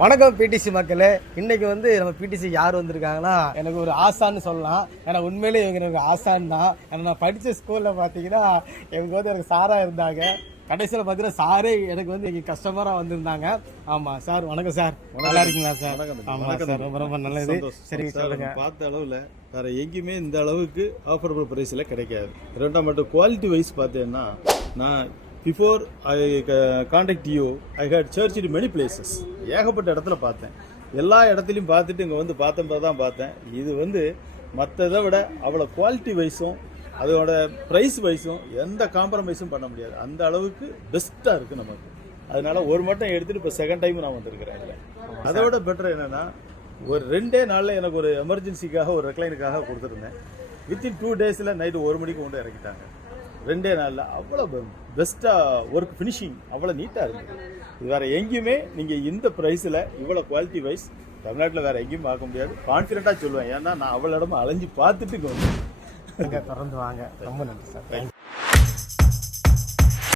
வணக்கம் பிடிசி மக்களே. இன்னைக்கு வந்து நம்ம பிடிசி யார் வந்திருக்காங்கன்னா, எனக்கு ஒரு ஆசான்னு சொல்லலாம். ஏன்னா உண்மையிலே இவங்க எனக்கு ஆசான் தான். ஏன்னா நான் படித்த ஸ்கூலில் பார்த்தீங்கன்னா இவங்க வந்து எனக்கு சாராக இருந்தாங்க. கடைசியில் பார்த்தீங்கன்னா சாரே எனக்கு வந்து இங்கே கஸ்டமராக வந்திருந்தாங்க. ஆமாம் சார், வணக்கம் சார். நல்லா இருக்கீங்களா சார்? ஆமாம் சார், ரொம்ப ரொம்ப நல்லது. சரி சொல்லுங்க. பார்த்த அளவில் வேற எங்கேயுமே இந்த அளவுக்கு ஆஃபரபிள் ப்ரைஸில் கிடைக்காது. ரெண்டாம் மட்டும் குவாலிட்டி வைஸ் பார்த்தேன்னா, நான் before I contact you I had search in many places. ஏகப்பட்ட இடத்துல பார்த்தேன். எல்லா இடத்துலையும் பார்த்துட்டு இங்கே வந்து பார்த்தேன். இது வந்து மற்றதை விட அவ்வளோ குவாலிட்டி வைஸும் அதோட ப்ரைஸ் வைஸும் எந்த காம்ப்ரமைஸும் பண்ண முடியாது. அந்த அளவுக்கு பெஸ்ட்டாக இருக்குது நமக்கு. அதனால ஒரு மட்டும் எடுத்துகிட்டு இப்போ செகண்ட் டைம் நான் வந்திருக்கிறேன். இல்லை, அதை விட பெட்டர் என்னென்னா, ஒரு 2 நாளில் எனக்கு ஒரு எமர்ஜென்சிக்காக ஒரு ரெக்லைனுக்காக கொடுத்துருந்தேன். வித்தின் 2 டேஸில் நைட்டு 1 மணிக்கு கொண்டு இறக்கிட்டாங்க. 2 நாளில் அவ்வளோ பெஸ்ட்டாக ஒர்க் ஃபினிஷிங் அவ்வளோ நீட்டாக இருக்குது. இது வேறு எங்கேயுமே நீங்கள் இந்த ப்ரைஸில் இவ்வளோ குவாலிட்டி வைஸ் தமிழ்நாட்டில் வேறு எங்கேயும் பார்க்க முடியாது. கான்ஃபிடென்ட்டாக சொல்லுவேன். ஏன்னா நான் அவ்வளோ இடமா அலைஞ்சு பார்த்துட்டு இங்கே வந்து திறந்து வாங்க. ரொம்ப நன்றி சார்.